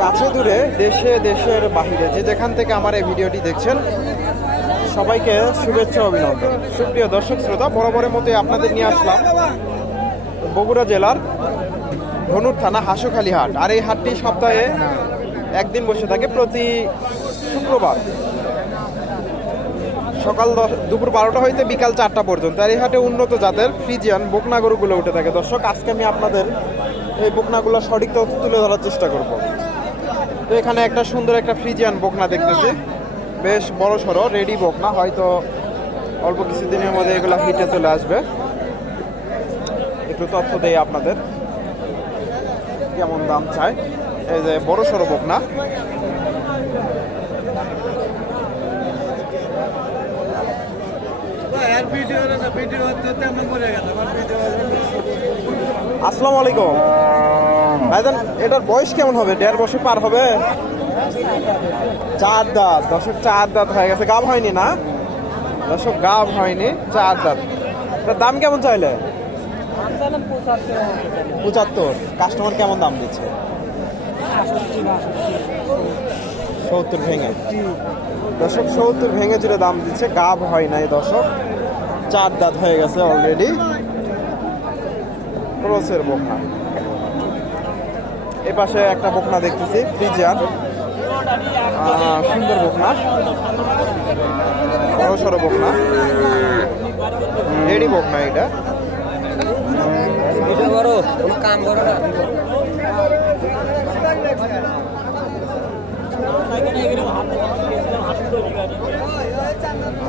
কাছে দূরে দেশে, দেশের বাহিরে যে যেখান থেকে আমার এই ভিডিওটি দেখছেন, সবাইকে শুভেচ্ছা অভিনন্দন। সুপ্রিয় দর্শক, শ্রোতা, বরাবরের মতোই আপনাদের নিয়ে আসলাম বগুড়া জেলার ধনুর থানা হাসুখালী হাট। আর এই হাটটি সপ্তাহে একদিন বসে থাকে প্রতি শুক্রবার। সকাল দশ, দুপুর বারোটা হইতে বিকাল চারটা পর্যন্ত। আর এই হাটে উন্নত জাতের ফ্রিজিয়ান বোকনা গরুগুলো উঠে থাকে। দর্শক, আজকে আমি আপনাদের এই বকনাগুলো সঠিক তথ্য তুলে ধরার চেষ্টা করব। তো এখানে একটা সুন্দর একটা ফ্রিজিয়ান বকনা দেখতেছি। বেশ বড় সড়ো রেডি বোকনা। হয়তো অল্প কিছুদিনের মধ্যে এগুলো হিটে চলে আসবে। একটু তথ্য দেই আপনাদের। কেমন দাম চায়? এই যে বড় সড়ো বকনা আসসালামু আলাইকুম। ভাইজান এটার বয়স কেমন হবে? দেড় বছর পার হবে? চার দাঁত। দশক চার দাঁত হয়ে গেছে। গাব হয়নি না? দশক গাব হয়নি। চার দাঁত। এটার দাম কেমন চাইলে? পঁচাত্তর। কাস্টমার কেমন দাম দিচ্ছে? সত্তর ভেঙে। দশক সত্তর ভেঙে চুরে দাম দিচ্ছে, গাব হয় নাই দশক চার দাঁত হয়ে গেছে অলরেডি ক্রসের বকনা। এ পাশে একটা বকনা দেখতেছি, ফ্রিজিয়ান। সুন্দর বকনা। বড় সড়ো বকনা। রেডি বকনা এটা। করো কাম করো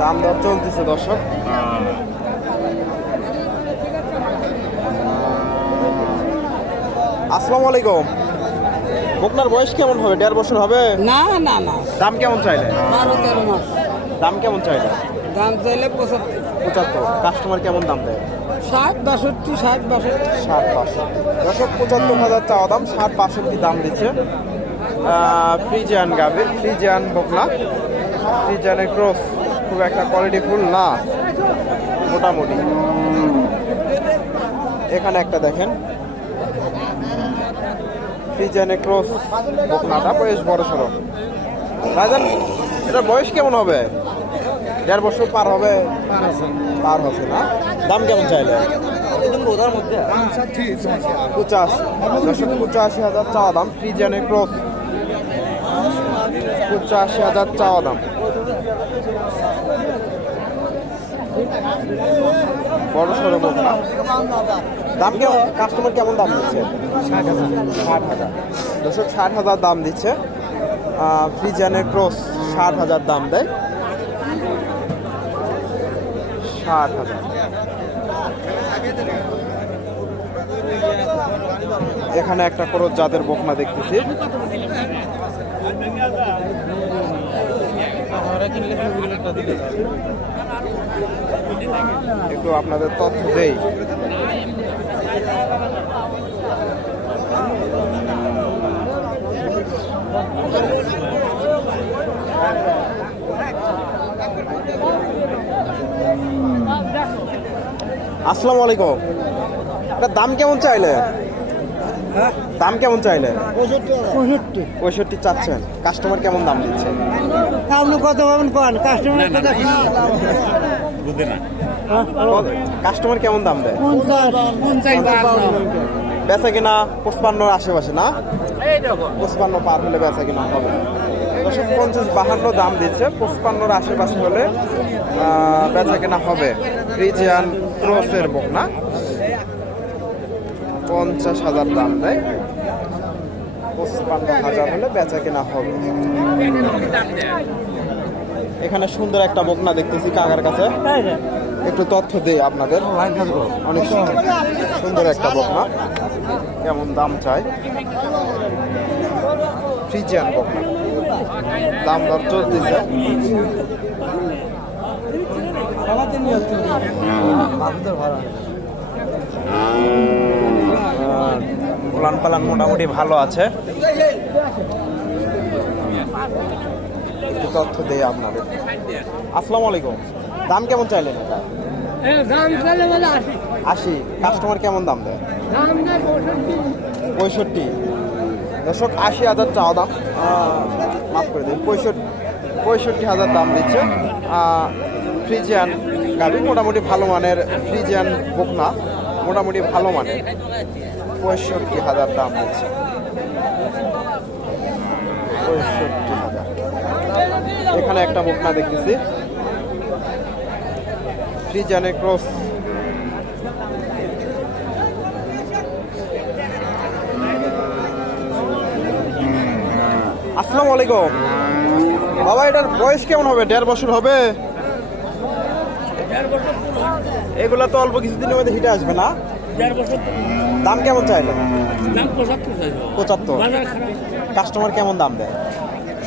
দাম দর চলতেছে দর্শক। আসসালামু আলাইকুম। বকনার বয়স কেমন হবে? দেড় বছর হবে? না না না। দাম কেমন চাইলে বারো তেরো মাস। দাম কেমন চাইলে দাম চাইলে পঁচাত্তর। পঁচাত্তর। কাস্টমার কেমন দাম দেয়? ষাট বাষট্টি ষাট বাষট্টি। ষাট বাষট্টি। দশক পঁচাত্তর হাজার চাওয়া দাম ষাট বাষট্টি দাম দিচ্ছে। ফ্রিজিয়ান গাবে ফ্রিজিয়ান বকনা ফ্রিজিয়ানের ক্রস। খুব একটা কোয়ালিটি ফুল না, মোটামুটি। এখানে একটা দেখেন। ফ্রিজিয়ানের ক্রস বকনাটা, বেশ বড় সড়ো। রাজান এটার বয়স কেমন হবে? দেড় বছর পার হবে? পার হবে না। দাম কেমন চাইলে? পঁচাশি। দশক পঁচাশি হাজার চাওয়া দাম। ফ্রিজিয়ানের ক্রস পঁচাশি হাজার চাওয়া দাম। বড় সড়ো বকনা দাম কেমন? কাস্টমার কেমন দাম দিচ্ছে? ষাট হাজার। ষাট হাজার দশক ষাট হাজার দাম দিচ্ছে। ফ্রিজিয়ানের ক্রস ষাট হাজার দাম দেয়। ষাট হাজার। এখানে একটা করো জাতের বকনা দেখতেছি। একটু আপনাদের তথ্য দেই। আসসালামু আলাইকুম। এটা দাম কেমন চাইলে? দাম কেমন চাইলে? পঁয়ষট্টি পঁয়ষট্টি। চাচ্ছেন। কাস্টমার কেমন দাম দিচ্ছে? আপনি কত পাবেন কোন? কাস্টমার কাস্টমার কেমন দাম দেয়? বেচা কিনা পঁচপান্নর আশেপাশে না? পঁচপান্ন পার হলে বেচা কিনা হবে। দশক পঞ্চাশ বাহান্ন দাম দিচ্ছে। পঁচপান্নর আশেপাশে হলে বেচা কিনা হবে। রিজিয়ান ক্রসের বুক না? পঞ্চাশ হাজার দাম দেয়। পঁচপান্ন হাজার হলে বেচা কিনা হবে। এখানে সুন্দর একটা বকনা দেখতেছি কাকার কাছে। একটু তথ্য দেই আপনাদের। অনেক সুন্দর সুন্দর একটা বকনা। কেমন দাম চাই? ফ্রিজিয়ান বকনা। দাম দর চলতেছে। আর উলান পালান মোটামুটি ভালো আছে। একটু তথ্য দেই আপনাদের। আসসালামু আলাইকুম দাম কেমন চাইলেন এটা? আসি আশি। কাস্টমার কেমন দাম দেয়? পঁয়ষট্টি। দর্শক আশি হাজার চাওয়া দাম। মাফ করে দিন পঁয়ষট্টি পঁয়ষট্টি হাজার দাম দিচ্ছে। ফ্রিজিয়ান গাড়ি মোটামুটি ভালো মানের ফ্রিজিয়ান বকনা মোটামুটি ভালো মানের পঁয়ষট্টি হাজার দাম হাজার। এখানে একটা বকনা দেখতেছি। ফ্রিজিয়ানের ক্রস। আসসালামু আলাইকুম। বাবা, এটার বয়স কেমন হবে? দেড় বছর হবে? এগুলা তো অল্প কিছুদিনের মধ্যে হিটে আসবে না। দাম কেমন চাইলে? পঁচাত্তর কাস্টমার কেমন দাম দেয়?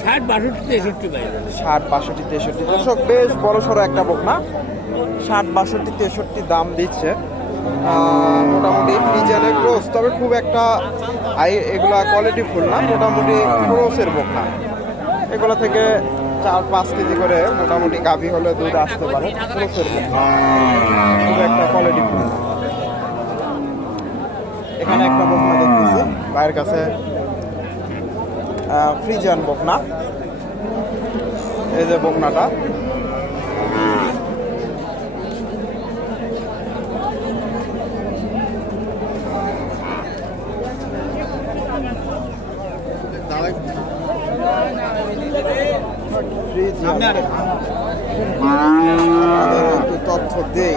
ষাট বাষট্টি তেষট্টি ষাট বাষট্টি তেষট্টি। দর্শক বেশ বড় সড়ো একটা বোক না? ষাট বাষট্টি তেষট্টি দাম দিচ্ছে। মোটামুটি ফ্রিজারের ক্রোস তবে খুব একটা আই এগুলা কোয়ালিটি ফুল না মোটামুটি ক্রোসের বোক না। এগুলো থেকে চার পাঁচ কেজি করে মোটামুটি গাভী হলে দুধ আসতে পারে। খুব একটা কোয়ালিটি এখানে একটা বকনা দেখতেছি। ভাইয়ের কাছে ফ্রিজান বকনা। এই যে বকনাটা। ফ্রিজিয়ান একটু তথ্য দেই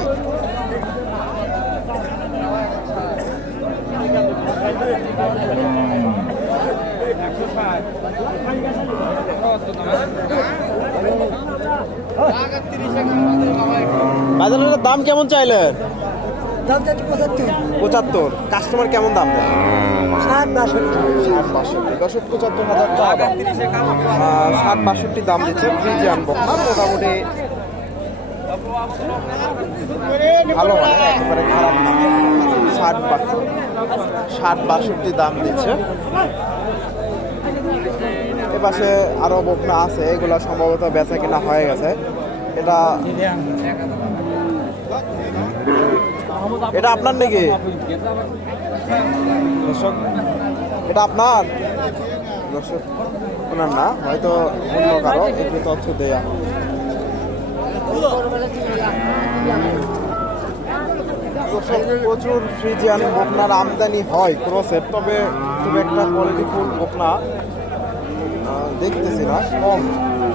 বাজারের দাম কেমন চাইলেন? পঁচাত্তর। পঁচাত্তর। কাস্টমার কেমন দাম? দেয় ষাট বাষট্টি ষাট বাষট্টি দশক পঁচাত্তর হাজার টাকা। ষাট বাষট্টি দাম দিচ্ছে ফ্রিজে আনব না মোটামুটি ভালো মানে একেবারে খারাপ না। ষাট ষাট বাষট্টি দাম দিচ্ছে। পাশে আরও বকনা আছে, এগুলা সম্ভবত বেচা কিনা হয়ে গেছে। এটা এটা আপনার নাকি? দর্শক, এটা আপনার? দর্শক, ওনার না, হয়তো অন্য কারও, একটু তথ্য দেয়া প্রচুর ফ্রিজিয়ান বকনার আমদানি হয়, ক্রসের, তবে খুব একটা কোয়ালিটিফুল বকনা দেখতেছি না, কম।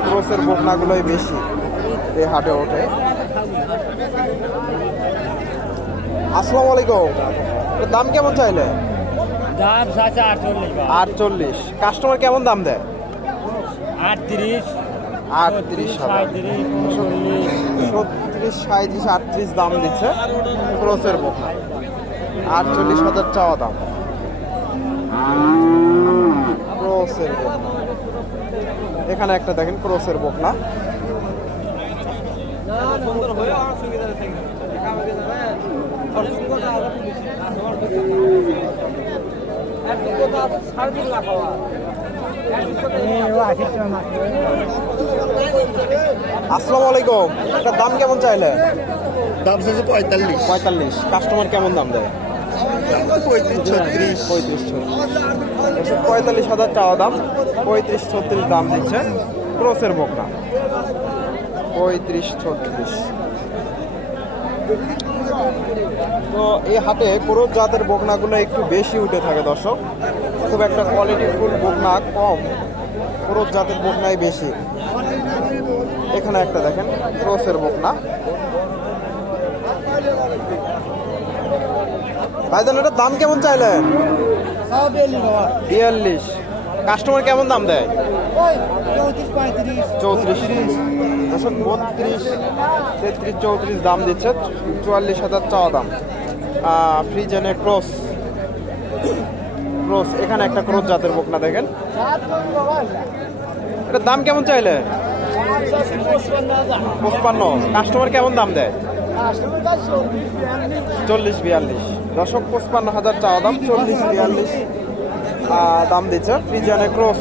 ক্রসের বকনাগুলোই বেশি এই হাটে ওঠে। আসসালামু আলাইকুম, দাম কেমন চাইলে দাম চাচ্ছে আটচল্লিশ আটচল্লিশ। কাস্টমার কেমন দাম দেয়? আটত্রিশ আটত্রিশ সাঁত্রিশ সাঁত্রিশ আটত্রিশ দাম দিচ্ছে ক্রসের বোকা আটচল্লিশ হাজার চাওয়া দাম। ক্রসের বোকা এখানে একটা দেখেন ক্রসের বোকনা। আসসালামু আলাইকুম। এটার দাম কেমন চাইলে? দাম চাইছে পঁয়তাল্লিশ। পঁয়তাল্লিশ। কাস্টমার কেমন দাম দেয়? পঁয়ত্রিশ ছত্রিশ। পঁয়ত্রিশ ছত্রিশ। পঁয়তাল্লিশ হাজার চাওয়া দাম পঁয়ত্রিশ ছত্রিশ দাম দিচ্ছে ক্রসের বকনা পঁয়ত্রিশ ছত্রিশ। তো এই হাটে ক্রোজ জাতের বকনাগুলো একটু বেশি উঠে থাকে দর্শক। খুব একটা কোয়ালিটি কোয়ালিটিফুল বকনা কম ক্রোজ জাতের বকনাই বেশি। এখানে একটা দেখেন ক্রসের বকনা। ভাইজান এটার দাম কেমন চাইলেন? বিয়াল্লিশ। কাস্টমার কেমন দাম দেয়? চৌত্রিশ দশক বত্রিশ, তেত্রিশ, চৌত্রিশ দাম দিচ্ছে, চুয়াল্লিশ হাজার চাওয়া দাম। ফ্রিজেনে ক্রস ক্রস এখানে একটা ক্রস জাতের বকনা দেখেন। এটার দাম কেমন চাইলে? পঁচপান্ন। কাস্টমার কেমন দাম দেয়? চল্লিশ বিয়াল্লিশ। দশক পঁচপান্ন হাজার চাওয়া দাম, চল্লিশ বিয়াল্লিশ দাম দিচ্ছে ফ্রিজিয়ানে ক্রস